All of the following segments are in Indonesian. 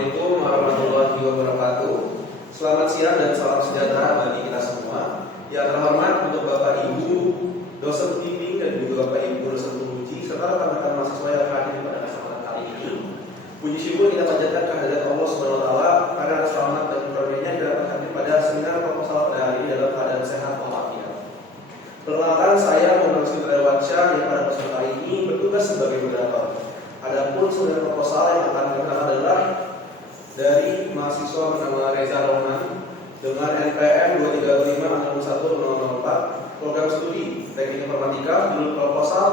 Assalamualaikum warahmatullahi wabarakatuh. Selamat siang dan salam sejahtera bagi kita semua. Yang terhormat untuk Bapak Ibu dosen pembimbing dan juga Bapak Ibu dosen penguji serta rekan-rekan mahasiswa yang hadir pada kesempatan kali ini. Puji syukur kita panjatkan kehadirat Allah Subhanahu wa taala karena atas rahmat dan karunia-Nya kita dapat hadir pada seminar proposal pada hari ini dalam keadaan sehat walafiat. Perkenalkan, saya Muhammad Sudarwansyah yang pada kesempatan kali ini bertugas sebagai moderator. Adapun sumber proposal yang akan kita adalah dari mahasiswa bernama Reza Roman dengan NPM 235610004, program studi Teknik Informatika, judul proposal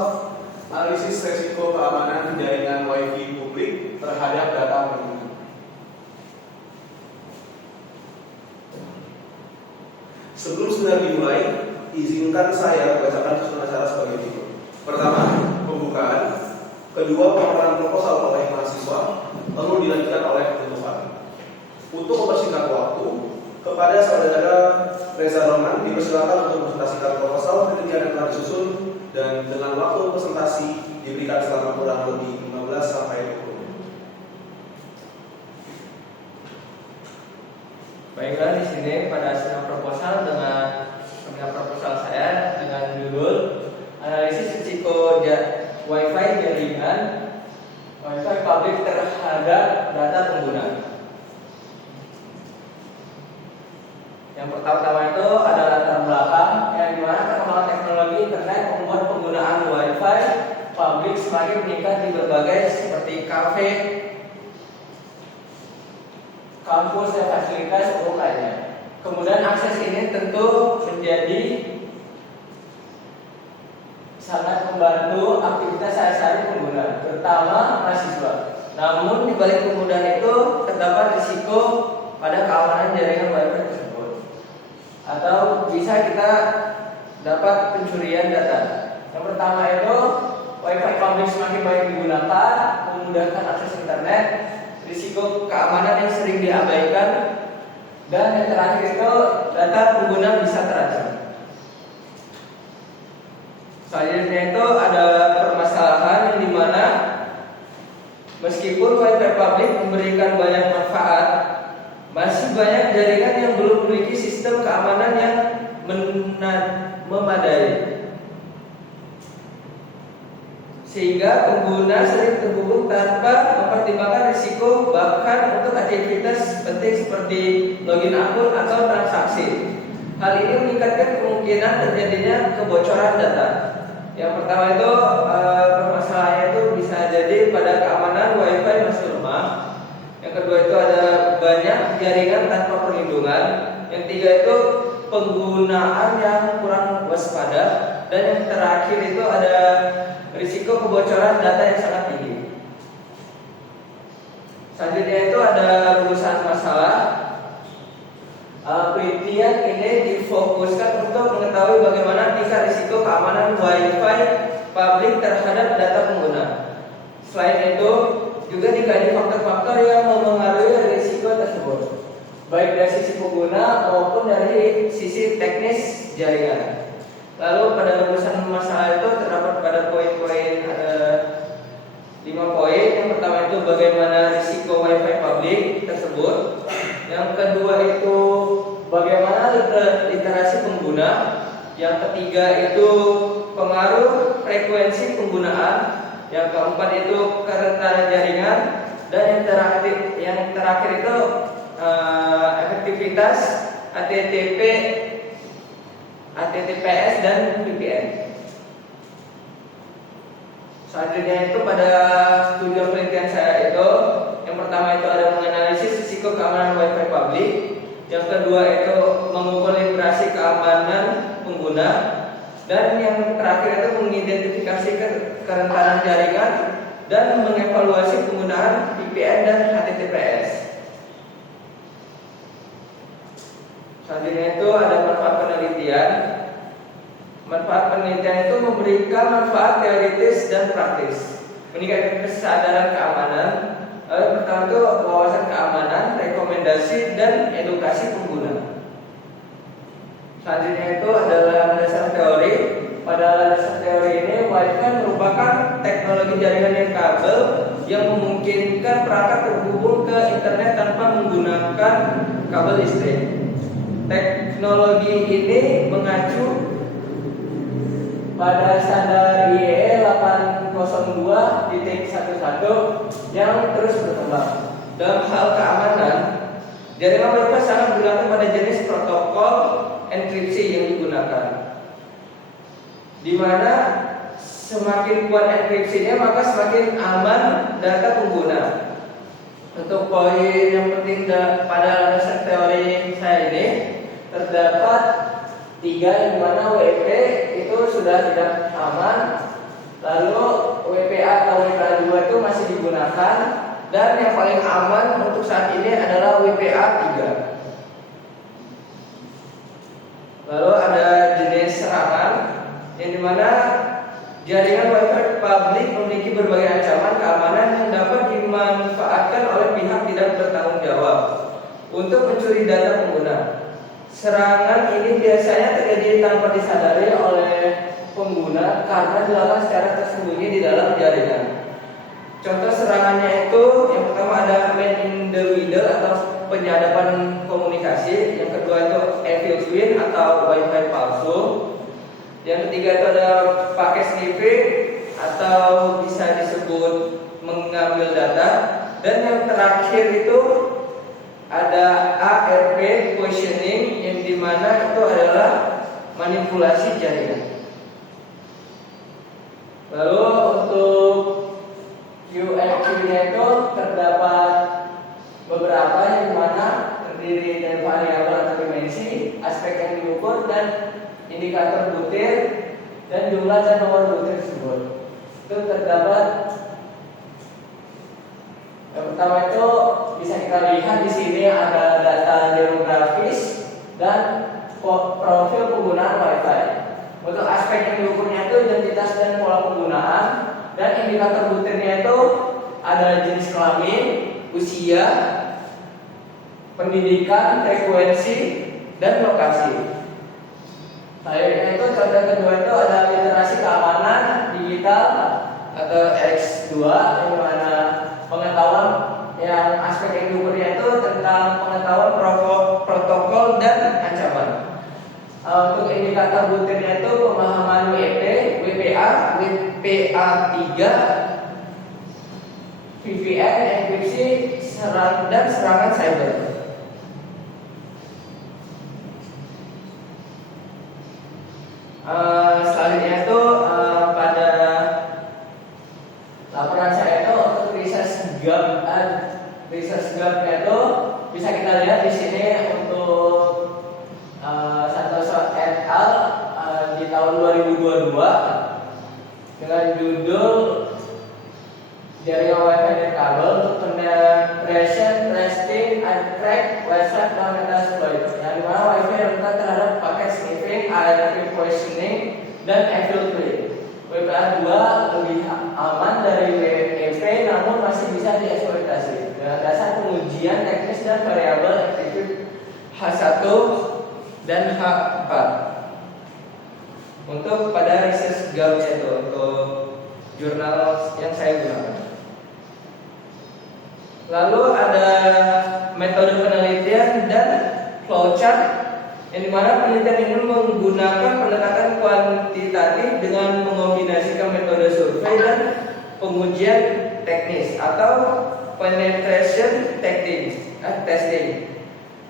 analisis resiko keamanan jaringan WiFi publik terhadap data pengguna. Sebelum seminar dimulai, izinkan saya membacakan susunan acara sebagai berikut. Pertama, pembukaan. Kedua, pemaparan proposal oleh mahasiswa, lalu dilanjutkan oleh penutupan. Untuk mempersingkat waktu, kepada saudara Reza Roman dipersilakan untuk mempresentasikan proposal penelitian yang telah disusun dan dengan waktu presentasi diberikan selama kurang lebih 15 sampai 20 menit. Baiklah, di sini pada seminar proposal saya dengan judul analisis risiko WiFi jaringan WiFi publik terhadap data pengguna. Yang pertama itu adalah latar belakang yang dimana perkembangan teknologi internet membuat penggunaan WiFi publik semakin meningkat di berbagai seperti kafe, kampus, dan fasilitas umum lainnya. Kemudian akses ini tentu menjadi sangat membantu aktivitas sehari-hari pengguna, terutama mahasiswa. Namun di balik kemudahan itu terdapat risiko pada keamanan jaringan WiFi tersebut, atau bisa kita dapat pencurian data. Yang pertama itu WiFi publik semakin banyak digunakan, memudahkan akses internet, risiko keamanan yang sering diabaikan, dan yang terakhir itu data pengguna bisa terancam. Selanjutnya itu ada permasalahan yang dimana meskipun WiFi publik memberikan banyak manfaat, masih banyak jaringan yang belum memiliki sistem keamanan yang memadai, sehingga pengguna sering terhubung tanpa mempertimbangkan risiko bahkan untuk aktivitas penting seperti login akun atau transaksi. Hal ini meningkatkan kemungkinan terjadinya kebocoran data. Yang pertama itu permasalahannya itu bisa jadi pada keamanan WiFi masih lemah. Yang kedua itu ada banyak jaringan tanpa perlindungan. Yang tiga itu penggunaan yang kurang waspada. Dan yang terakhir itu ada risiko kebocoran data yang sangat tinggi. Selanjutnya itu ada rumusan masalah. Penelitian ini difokuskan untuk mengetahui bagaimana tingkat risiko keamanan WiFi publik terhadap data pengguna. Selain itu, juga dikaji faktor-faktor yang mempengaruhi risiko tersebut, baik dari sisi pengguna maupun dari sisi teknis jaringan. Lalu pada rumusan masalah itu terdapat pada poin-poin ada 5 poin. Yang pertama itu bagaimana risiko WiFi publik tersebut. Yang kedua itu bagaimana literasi pengguna. Yang ketiga itu pengaruh frekuensi penggunaan. Yang keempat itu kerentanan jaringan. Dan yang terakhir itu efektivitas HTTPS dan VPN. Selanjutnya itu pada studi penelitian saya itu, yang pertama itu ada menganalisis risiko keamanan WiFi publik. Yang kedua itu mengukur literasi keamanan pengguna. Dan yang terakhir itu mengidentifikasi kerentanan jaringan dan mengevaluasi penggunaan VPN dan HTTPS. Selanjutnya itu ada manfaat penelitian. Manfaat penelitian itu memberikan manfaat teoritis dan praktis, meningkatkan kesadaran keamanan. Pertama itu wawasan keamanan, rekomendasi, dan edukasi pengguna. Selanjutnya itu adalah dasar teori. Pada dasar teori ini, WiFi merupakan teknologi jaringan nirkabel yang memungkinkan perangkat terhubung ke internet internet tanpa menggunakan kabel listrik. Teknologi ini mengacu pada standar IEEE 802.11 yang terus berkembang. Dalam hal keamanan, jaringan Wi-Fi sangat bergantung pada jenis protokol enkripsi yang digunakan, di mana semakin kuat enkripsinya maka semakin aman data pengguna. Untuk poin yang penting pada dasar teori saya ini terdapat 3, yang mana WP itu sudah tidak aman, lalu WPA atau WPA 2 itu masih digunakan, dan yang paling aman untuk saat ini adalah WPA 3. Lalu ada jenis serangan, yang dimana jaringan Wi-Fi publik memiliki berbagai ancaman keamanan yang dapat dimanfaatkan oleh pihak tidak bertanggung jawab untuk mencuri data pengguna. Serangan ini biasanya terjadi tanpa disadari oleh pengguna karena dilakukan secara tersembunyi di dalam jaringan. Contoh serangannya itu yang pertama ada man in the middle atau penyadapan komunikasi, yang kedua itu evil twin atau Wi-Fi palsu, yang ketiga itu ada pakai sniffing atau bisa disebut mengambil data, dan yang terakhir itu ada ARP questioning, yang dimana itu adalah manipulasi jaringan. Lalu untuk UFQ-nya itu terdapat beberapa, yang mana terdiri dari variabel atau dimensi, aspek yang diukur, dan indikator butir, dan jumlah dan nomor butir tersebut. Itu terdapat, yang pertama itu bisa kita lihat di sini ada data demografis dan profil penggunaan Wi-Fi. Untuk aspek yang diukurnya itu identitas dan pola penggunaan, dan indikator butirnya itu ada jenis kelamin, usia, pendidikan, frekuensi, dan lokasi. Selanjutnya itu contoh kedua itu ada literasi keamanan digital atau X2, yang mana pengetahuan yang aspek yang diukurnya itu tentang pengetahuan protokol dan ancaman. Untuk indikator butirnya itu pemahaman WP, WPA, WPA 3, VPN, enkripsi, dan serangan cyber. Selanjutnya itu pada laporan saya itu untuk research gap-nya itu bisa kita lihat di sini untuk Santoso et al. Di tahun 2022 dengan judul jaringan Wi-Fi dan kabel untuk penetration testing and crack website non exploit, yang dimana Wi-Fi yang rentan terhadap paket sniffing, ARP questioning, dan evil twin. WPA 2 lebih aman dari WEP namun masih bisa dieksploitasi dengan dasar pengujian teknis dan variabel efektif H1 dan H4. Untuk pada research gap-nya itu untuk jurnal yang saya gunakan. Lalu ada metode penelitian dan flowchart, yang dimana penelitian ini menggunakan pendekatan kuantitatif dengan mengombinasikan metode survei dan pengujian teknis atau penetration testing.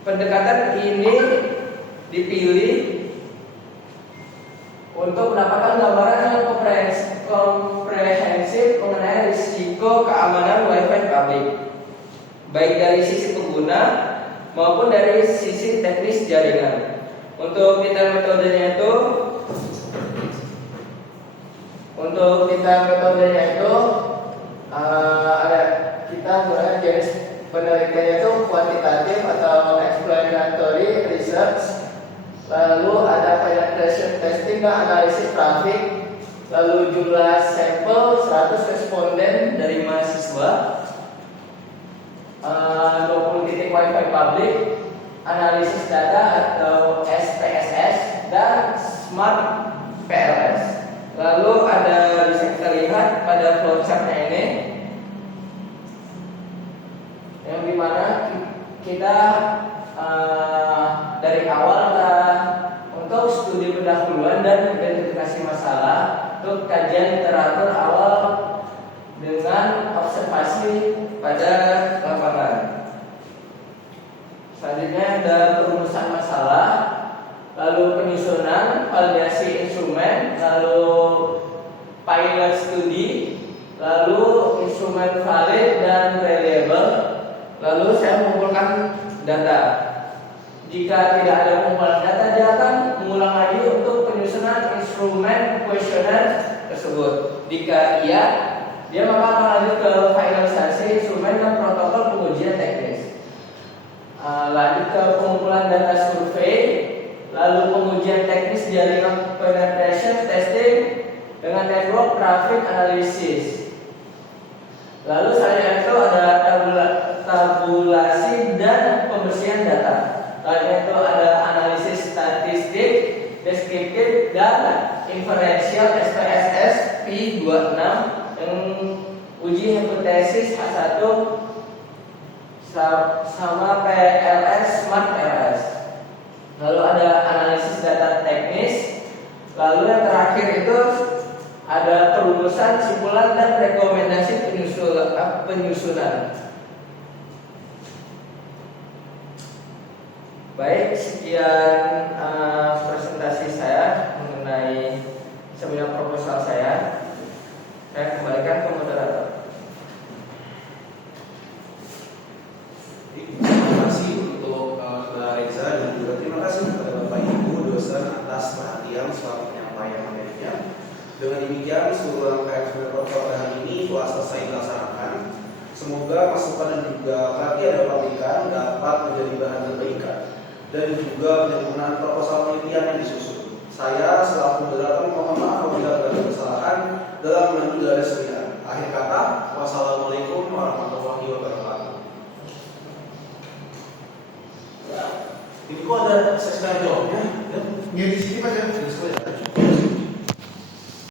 Pendekatan ini dipilih untuk mendapatkan gambaran yang komprehensif mengenai risiko keamanan Wi-Fi publik, baik dari sisi pengguna maupun dari sisi teknis jaringan. Untuk detail metodenya itu ada kita menggunakan jenis penelitiannya itu kuantitatif atau exploratory research. Lalu ada penetration testing dan analisis traffic. Lalu jumlah sampel 100 responden dari mahasiswa, 20 titik Wi-Fi public, analisis data atau SPSS, dan smart PLS. Lalu ada bisa kita lihat pada flowchartnya ini, yang dimana kita dari awal untuk studi pendahuluan dan identifikasi masalah untuk kajian literatur awal dengan observasi pada lapangan. Selanjutnya ada perumusan masalah, lalu penyusunan, validasi instrumen, lalu pilot studi, lalu instrumen valid dan reliable, lalu saya mengumpulkan data. Jika tidak ada pengumpulan data, dia akan mengulang lagi untuk penyusunan instrumen kuesioner tersebut. Jika iya, dia maka akan lanjut ke finalisasi instrumen dan protokol pengujian teknis. Lanjut ke pengumpulan data survei, lalu pengujian teknis jaringan penetration testing dengan network traffic analysis. Lalu selanjutnya itu ada tabulasi dan pembersihan data. Lalu itu ada analisis statistik, deskriptif dan inferential SPSS P26 yang uji hipotesis H1 sama PLS Smart PLS. Lalu ada analisis data teknis. Lalu yang terakhir itu ada perumusan, simpulan dan rekomendasi penyusunan. Baik, sekian presentasi saya mengenai seminar proposal saya. Saya kembalikan ke moderator. Terima kasih untuk Mbak Reza dan juga terima kasih kepada Bapak Ibu dosen atas perhatian selama penyampaian materinya. Dengan demikian seluruh rangkaian seminar proposal hari ini telah selesai dilaksanakan. Semoga masukan dan juga perhatian yang diberikan dapat menjadi bahan perbaikan dan juga penyempurnaan proposal penelitian yang disusun. Saya selaku moderator mohon maaf apabila ada kesalahan dalam menuju dari seminar. Akhir kata, wassalamualaikum warahmatullahi wabarakatuh. Ini kok ada sesi tanya jawabnya? Ya, di sini Pak ya.